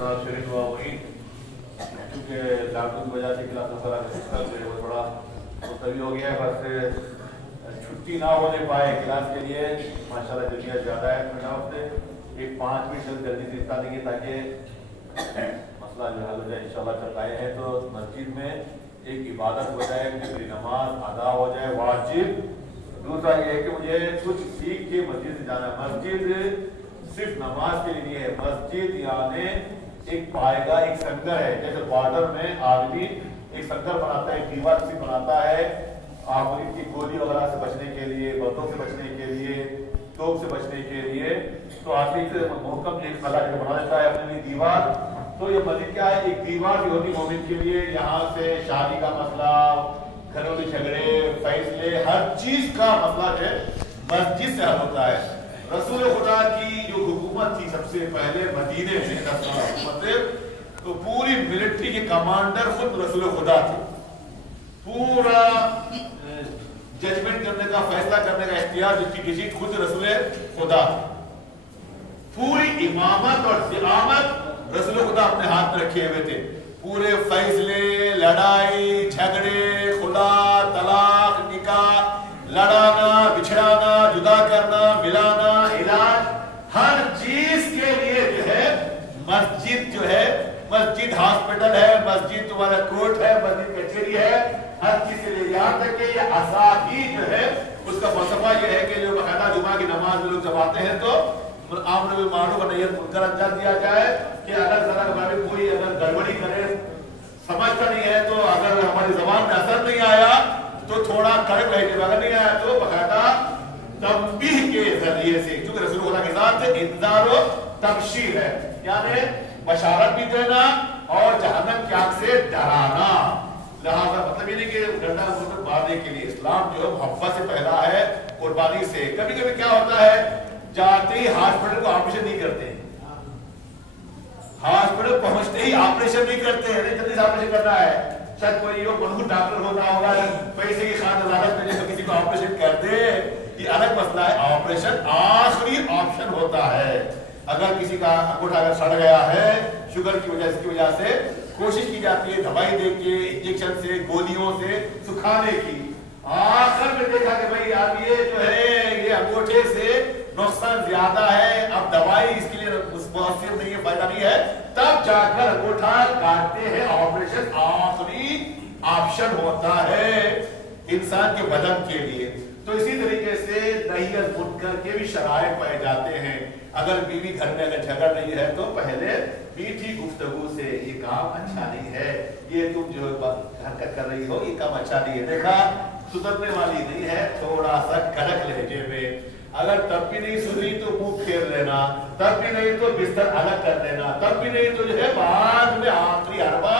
नाज़रीन व मुईन, क्योंकि लॉकडाउन की वजह से क्लास वगैरह का सिस्टम जो है वो थोड़ा मुलतवी हो गया है, बस छुट्टी ना होने पाए क्लास के लिए माशाल्लाह जल्दियाँ ज़्यादा है, तो आपसे एक 5 मिनट जल्दी से बता देंगे ताकि मसला जो हल हो जाए इंशाल्लाह। चल आए हैं तो मस्जिद में एक इबादत हो जाए, मेरी नमाज अदा हो जाए वाजिब। दूसरा ये है कि मुझे कुछ सीख के मस्जिद से जाना है। मस्जिद सिर्फ नमाज के लिए नहीं है, मस्जिद यानी एक पायगा, एक संगर है। जैसे बॉर्डर में आदमी एक संगर बनाता है, दीवार से बनाता है आदमी की गोली वगैरह से बचने के लिए, बंदों से बचने के लिए, तोप से बचने के लिए, तो आदमी से मोहकम एक कला के बना देता है अपने लिए दीवार। तो ये मस्जिद क्या है, एक दीवार भी होती मोमिन के लिए। यहाँ से शादी का मसला, घरेलू झगड़े, फैसले, हर चीज का मसला है मस्जिद से हल होता है। रसूल खुदा की जो हुकूमत थी सबसे पहले मदीने में हुकूमत, तो पूरी मिलिट्री के कमांडर खुद रसूल खुदा थे। पूरा जजमेंट करने का, फैसला करने का इख्तियार जिसकी किसी खुद रसूल खुदा। पूरी इमामत और ज़ियामत रसूल खुदा अपने हाथ में रखे हुए थे। पूरे फैसले, लड़ाई झगड़े, खुदा, तलाक, निकाह, लड़ाना, बिछड़ाना, जुदा करना, मिलाना, इलाज, हर चीज के लिए जो है मस्जिद जो है, मस्जिद हॉस्पिटल है, मस्जिद तुम्हारा कोर्ट है, मस्जिद कचहरी है, हर चीज के लिए। यहाँ तक कि ये असाही जो है उसका फलसफा ये है कि जो बाकायदा जुमा की नमाज में लोग जब आते हैं तो आमर बिल मारूफ व नही अनिल मुनकर अंजाम दिया जाए कि अगर जरा कोई अगर गड़बड़ी करे, समझता नहीं है, तो अगर हमारी जबान में असर नहीं आया तो थोड़ा कड़क लहजे, अगर नहीं आया तो बाकायदा तंबीह के जरिए से, क्योंकि रसूल खुदा के साथ इंतजार और तबशीर है, यानी बशारत भी देना और जहन्नम की आग से डराना। लिहाजा मतलब ये नहीं कि डरना मतलब मारने के लिए। इस्लाम जो है मोहब्बत से पहला है, कुर्बानी से। कभी कभी क्या होता है, जाते ही हॉस्पिटल को ऑपरेशन नहीं करते, हॉस्पिटल पहुंचते ही ऑपरेशन नहीं करते हैं, जल्दी से ऑपरेशन करना है। शायद कोई मनहूस डॉक्टर होता होगा, पैसे की खातिर लालच में तो किसी को ऑपरेशन कर दे, ये अलग मसला है। ऑपरेशन आखिरी ऑप्शन होता है। अगर किसी का अंगूठा अगर सड़ गया है शुगर की वजह, इसकी वजह से कोशिश की जाती है दवाई देके, इंजेक्शन से, गोलियों से सुखाने की। आखिर में देखा कि भाई यार ये जो है ये अंगूठे से नुकसान ज्यादा है, अब दवाई इसके लिए मुअस्सिर नहीं है, फायदा नहीं है, तब जाकर अंगूठा काटते हैं। ऑपरेशन आखिरी ऑप्शन होता है इंसान के बदन के लिए। तो इसी तरीके से नहीयत मुनकर के भी शराए पाए जाते हैं। अगर बीवी घर में अगर झगड़ रही है तो पहले मीठी गुफ्तगू से, ये काम अच्छा नहीं है, ये तुम जो हरकत कर रही हो ये काम अच्छा नहीं है, देखा सुधरने वाली नहीं है, थोड़ा सा कड़क लहजे में। अगर तब भी नहीं सुधरी तो मुंह फेर लेना, तब भी नहीं तो बिस्तर अलग कर देना, तब भी नहीं तो जो है बाद में आखिरी अरबा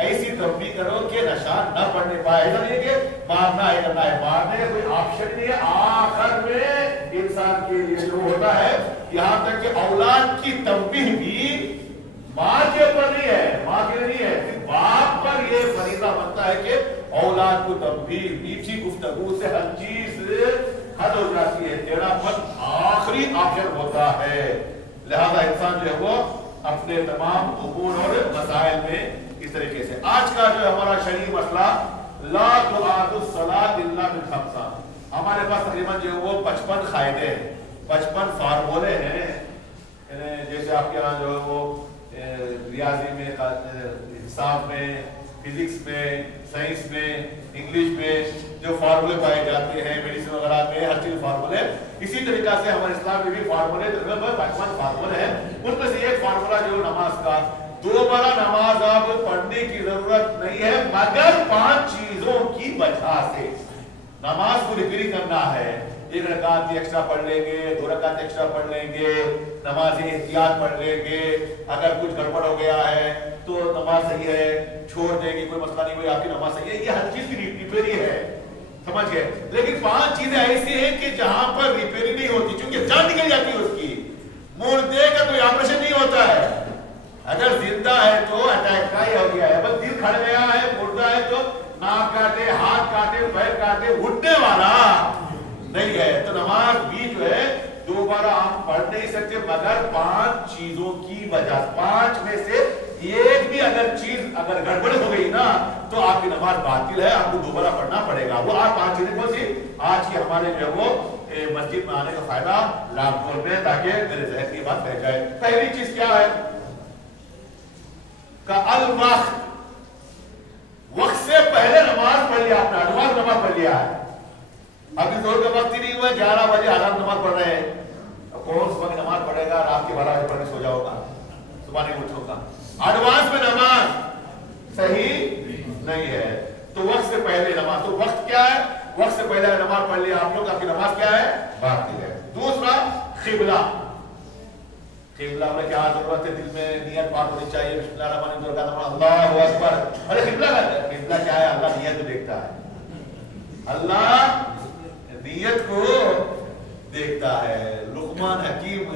ऐसी तब्दील करो कि नशा न पड़ने पाए। ऐसा नहीं है कि मारना है करना है, मारने का कोई ऑप्शन नहीं है। आखिर में इंसान के लिए जो होता है, यहाँ तक कि औलाद की तंबीह भी माँ के ऊपर नहीं है, माँ के लिए नहीं है, सिर्फ बाप पर ये फरीज़ा बनता है कि औलाद को तंबीह, मीठी गुफ्तगू से हर चीज हद हो जाती है। टेढ़ापन आखिरी ऑप्शन होता है। लिहाजा इंसान जो है वो अपने तमाम उमूर और मसाइल में इस तरीके से। आज का जो हमारा शरीय मसला, ला तुआदु सलात इल्ला बिल खम्सा। हमारे पास तकरीबन जो है वो 55 कायदे हैं, 55 फार्मूले हैं। जैसे आपके यहाँ जो है वो रियाजी में, हिसाब में, फिजिक्स में, साइंस में, इंग्लिश में जो फार्मूले पाए जाते हैं, मेडिसिन वगैरह में हर चीज फार्मूले। इसी तरीका से हमारे इस्लाम में भी फार्मूले 55 फार्मूले हैं। उनमें से एक फार्मूला जो नमाज का, दोबारा नमाज आपको पढ़ने की जरूरत नहीं है मगर 5 चीजों की वजह से। नमाज को रिपेयरिंग करना है, 1 रकात एक्स्ट्रा पढ़ लेंगे, 2 रकात एक्स्ट्रा पढ़ लेंगे, नमाज एहतियात पढ़ लेंगे। अगर कुछ गड़बड़ हो गया है तो नमाज सही है, छोड़ देंगे, कोई मसला नहीं, कोई आपकी नमाज सही है। ये हर चीज की रिपेयरिंग है, समझ गए। लेकिन 5 चीजें ऐसी हैं कि जहां पर रिपेयरिंग नहीं होती, क्योंकि जान निकल जाती है उसकी। मुर्दे का कोई ऑपरेशन नहीं होता है, अगर जिंदा है तो अटैक का ही हो गया है, बस दिल खड़ गया है, मुर्दा है तो नाक काटे, हाथ काटे, पैर काटे, उठने वाला नहीं है। तो नमाज भी जो है 2 दोबारा आप पढ़ नहीं सकते मगर 5 चीजों की वजह, 5 में से एक भी अगर चीज अगर गड़बड़ हो गई ना तो आपकी नमाज बातिल है, आपको दोबारा पढ़ना पड़ेगा। वो आप 5 चीजें कौन सी आज की हमारे जो है वो मस्जिद में आने का फायदा लाभ बोल में, ताकि मेरे जहन की बात रह जाए। पहली चीज क्या है का अल वक्त, वक्त से पहले नमाज पढ़ लिया आपने, एडवांस नमाज पढ़ लिया है। अभी जोर का वक्त ही नहीं हुआ, 11 बजे आराम नमाज पढ़ रहे हैं, कौन सुबह की नमाज पढ़ेगा, रात के 12 बजे पढ़ने सो जाओगा, सुबह नहीं उठोगा। एडवांस में नमाज सही नहीं है, तो वक्त से पहले नमाज, तो वक्त क्या है, वक्त से पहले नमाज पढ़ लिया आप लोग, आपकी नमाज क्या है, बातिल है। दूसरा किबला, किबला में क्या जरूरत है, दिल में नियत पाक होनी चाहिए, बिस्मिल्लाह रहमान रहीम, अल्लाहु अकबर। अरे किबला क्या है, अल्लाह नियत को देखता है, अल्लाह नियत को देखता है। लुकमान हकीम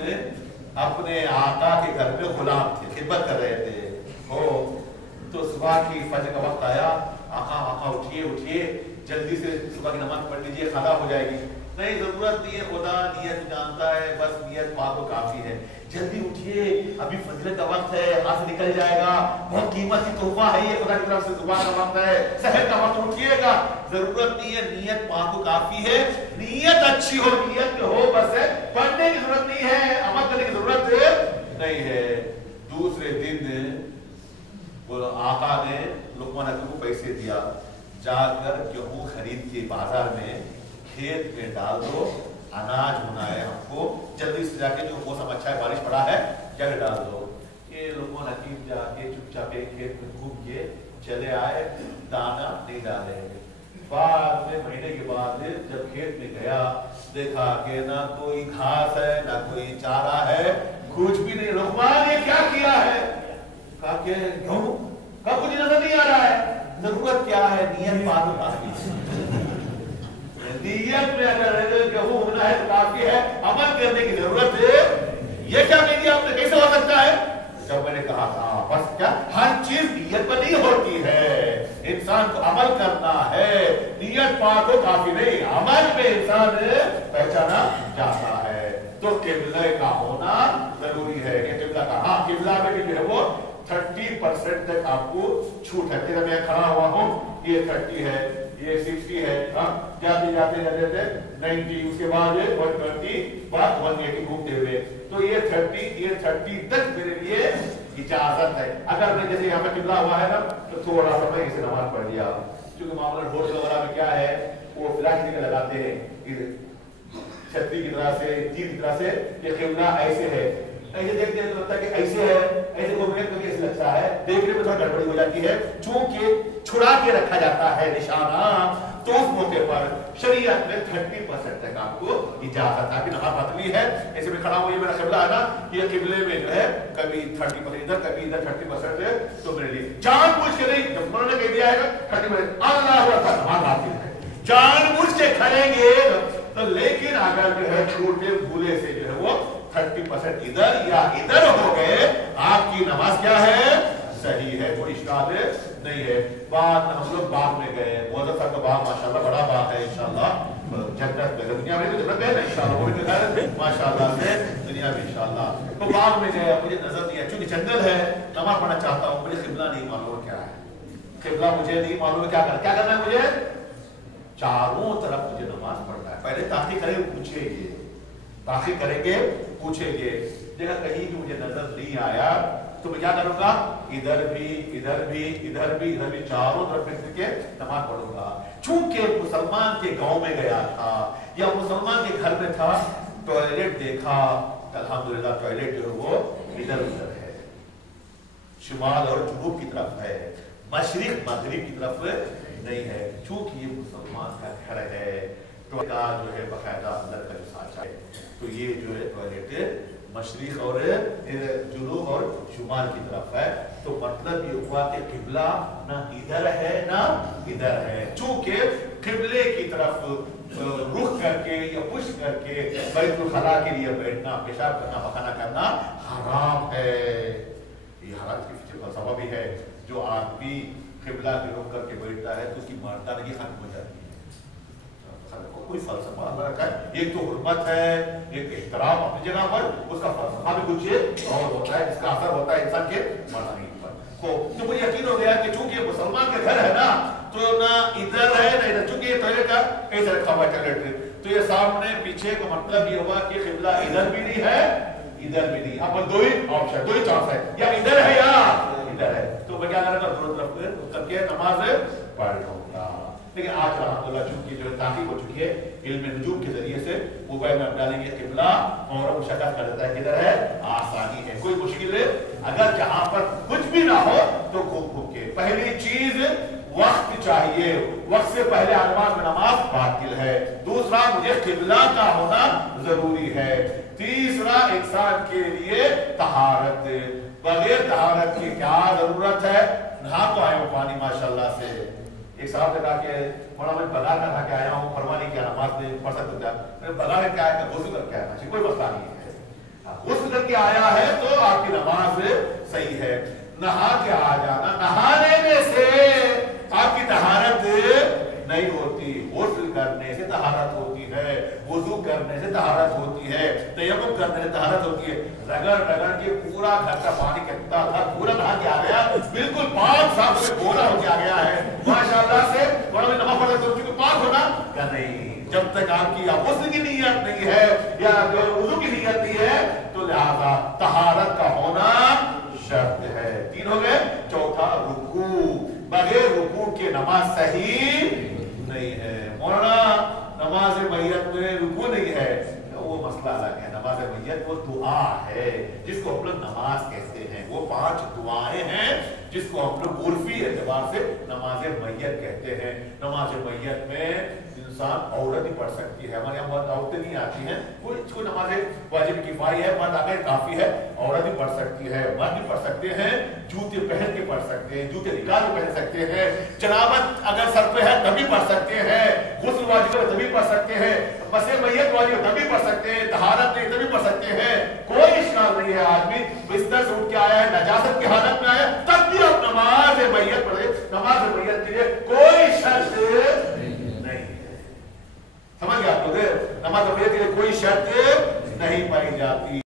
अपने आका के घर में गुलाम थे, खिदमत कर रहे थे हो, तो सुबह की फजर का वक्त आया, आका उठिए उठिए जल्दी से सुबह की नमाज पढ़ लीजिए, खदा हो जाएगी। नहीं, जरूरत नहीं है, खुदा नियत जानता है, बस नियत पाक को काफी है। जल्दी उठिए, अभी फजर का वक्त है, हाथ से निकल जाएगा, बहुत कीमती तोहफा है ये, खुदा की तरफ से सुबह का वक्त है, सहर का वक्त उठिएगा। जरूरत नहीं है, नियत पाक को काफी है, नियत अच्छी हो, नियत हो, बस है, पढ़ने की जरूरत नहीं है, अमल करने की जरूरत नहीं है। दूसरे दिन वो आका ने लुकमान हकीम को पैसे दिया, जाकर गेहूं खरीद के बाजार में खेत में डाल दो, अनाज होना है हमको, जल्दी से जाके जो मौसम अच्छा है, बारिश पड़ा है, जगह डाल दो। ये लुकमान हकीम जाके चुपचाप खेत में घूम के चले आए, दाना नहीं डाले। बाद में महीने के बाद जब खेत में गया, देखा कि ना कोई घास है ना कोई चारा है, कुछ भी नहीं। लुकमान ये क्या किया है, कहा कि क्यों, कब कुछ नजर नहीं आ रहा है। जरूरत क्या है, नियत पाक काफी है, नियत में अगर गेहूं होना है तो काफी है, अमल करने की जरूरत है। ये क्या कह दिया आपने, कैसे हो सकता है, जब मैंने कहा था बस क्या, हर चीज नियत पर नहीं होती है, इंसान को अमल करना है, नियत पाक हो काफी नहीं, अमल में इंसान पहचाना जाता है। तो किबला का होना जरूरी है कि किबला का, हाँ किबला में जो है वो 30% तक आपको छूट है। तेरा मैं खड़ा हुआ हूँ, ये 30 है, ये 60 है, जाते जाते जाते 90, उसके बाद 120, बाद 180 घूमते हुए, तो ये 30 तक मेरे लिए इजाजत है। अगर मैं जैसे यहाँ पे किबला हुआ है ना, तो थोड़ा सा मैं इसे नमाज पढ़ लिया, क्योंकि मामला होटल वगैरह में क्या है, वो फ्लैश लगाते हैं छतरी की तरह से, तीर की तरह से, ये किबला ऐसे है, ऐसे देखते हैं तो लगता है कि ऐसे है, ऐसे घूमने को ऐसे लगता है, देखने में थोड़ा गड़बड़ी हो जाती है, चूंकि छुड़ा के रखा जाता है निशाना, तो उस मौके पर शरीयत में 30% तक आपको इजाजत है। नमाज बातिल है, ऐसे में खड़ा हुआ, ये मेरा किबला है ना, ये किबले में जो है कभी 30% इधर, कभी इधर 30% है, तो मेरे लिए जानबूझ के नहीं, जब उन्होंने कह दिया है 30% अल्लाह अकबर, नमाज बातिल है, जानबूझ के करेंगे तो। लेकिन अगर जो है छोटे भूले से जो है वो 30% इधर या इधर हो गए, आपकी नमाज क्या है, सही है, कोई इश्काल नहीं है। बाद में हम लोग बाग में गए, मौजूद साहब का बाग माशाल्लाह बड़ा बाग है, इंशाल्लाह जन्नत में, दुनिया में तो जन्नत है ना इंशाल्लाह, वो भी है माशाल्लाह से, दुनिया में इंशाल्लाह। तो बाग में गए, मुझे नजर दिया, चूंकि जंगल है, नमाज पढ़ना चाहता हूँ, मुझे किबला नहीं मालूम क्या है, किबला मुझे नहीं मालूम क्या करना है मुझे, चारों तरफ मुझे नमाज पढ़ना है। पहले ताक़ी करेंगे, पूछेंगे, ताक़ी करेंगे, पूछेंगे, देखा कहीं भी मुझे नजर नहीं आया तो मैं क्या करूंगा, इधर भी इधर भी इधर भी इधर भी, चारों तरफ फिर के नमाज पढ़ूंगा। चूंकि मुसलमान के गांव में गया था या मुसलमान के घर में था, टॉयलेट देखा, अल्हम्दुलिल्लाह टॉयलेट जो है वो इधर उधर है, शुमाल और जुनूब की तरफ है, मशरिक मगरिब की तरफ नहीं है। चूंकि ये मुसलमान का घर है, तो का जो है बाकायदा अंदर का जो साचा है, तो ये जो है टॉयलेट मशरिक और जुनूब और शुमाल की तरफ है। तो मतलब ये हुआ कि किबला ना इधर है ना इधर है। चूंकि किबले की तरफ रुख करके या पुश करके बैतुल खला के लिए बैठना, पेशाब करना, पखाना करना हराम है। ये हराम की फलसफा भी है, जो आदमी किबला के रुख करके बैठता है तो उसकी मर्दानगी खत्म हो जाती है। कोई फलसफा अल्लाह का एक तो हुर्मत है, एक एहतराम अपनी जगह पर, उसका फलसफा भी कुछ और होता है जिसका असर होता है इंसान के मनानी पर। तो मुझे यकीन हो गया कि चूंकि मुसलमान का घर है ना, तो ना इधर है ना इधर, चूंकि टॉयलेट का इधर रखा हुआ टॉयलेट, तो ये सामने पीछे का मतलब ये हुआ कि किबला इधर भी नहीं है इधर भी नहीं, अब दो ही ऑप्शन, दो ही चांस है, या इधर है या इधर है। तो मैं क्या करूंगा, दोनों तरफ करके नमाज पढ़ लूंगा। लेकिन आज अल्हम्दुलिल्लाह चूंकि जो ताक़ीब हो चुकी है इल्म नुजूम के जरिए से, मोबाइल में आप डालेंगे किबला और मुशक्कत कर देता है किधर है, आसानी है, कोई मुश्किल है। अगर जहां पर कुछ भी ना हो तो घूम के, पहली चीज वक्त चाहिए, वक्त से पहले आसमान में नमाज बातिल है। दूसरा, मुझे किबला का होना जरूरी है। तीसरा, इंसान के लिए तहारत, बगैर तहारत की क्या जरूरत है, नहा तो आए हो पानी माशाल्लाह से। एक साहब ने कहा कि बड़ा मैं बगा कर के आया हूँ, परवानी क्या नमाज में पढ़ सकते थे, मैंने बगा क्या है, वजू करके आया चाहिए, कोई मसला नहीं है। वजू करके आया है तो आपकी नमाज सही है। नहा के आ जाना, नहाने में से आपकी तहारत नहीं होती, गुस्ल करने से तहारत होती है, वुजू करने से तहारत होती है, तयम्मुम करने से तहारत होती है। रगड़ रगड़ के पूरा घर का पानी कितना था, पूरा नहा के आ गया, बिल्कुल पाक साफ से गोरा होके आ गया है माशाल्लाह से। बड़ा में नमाज पढ़ते तो उसको पाक होना क्या नहीं, जब तक आपकी या गुस्ल की नीयत नहीं है या जो वुजू की नीयत नहीं है, तो लिहाजा तहारत का होना शर्त है। तीन हो गए। चौथा, रुकू, बगैर रुकू के नमाज सही नहीं है। मौलाना नमाज मैयत में रुकू नहीं है, वो मसला अलग है। नमाज मैयत वो दुआ है जिसको हम लोग नमाज कहते हैं, वो 5 दुआएं हैं जिसको हम लोग उर्फी एतबार से नमाज मैयत कहते हैं। नमाज मैयत में इंसान औरत ही पढ़ सकती है, हमारे यहाँ औरतें नहीं आती हैं, कोई नमाज वाजिब किफाई है, मर्द आगे काफी है, औरत भी पढ़ सकती है, मर्द भी पढ़ सकते हैं, जूते पहन के पढ़ सकते हैं, जूते निकाल के पहन सकते हैं, जनाबत अगर सर पे है तभी पढ़ सकते हैं, गुस्ल वाजिब है तभी पढ़ सकते हैं, मसे मैयत वाजिब है तभी पढ़ सकते हैं, तहारत नहीं तभी पढ़ सकते हैं, कोई इश्काल नहीं है। आदमी बिस्तर से उठ के आया है, नजासत की हालत में आया, तब भी आप नमाज मैयत पढ़े। नमाज मैयत के लिए कोई शर्त नहीं है, समझ गए आप लोग, नमाज मैयत के लिए कोई शर्त नहीं पाई जाती।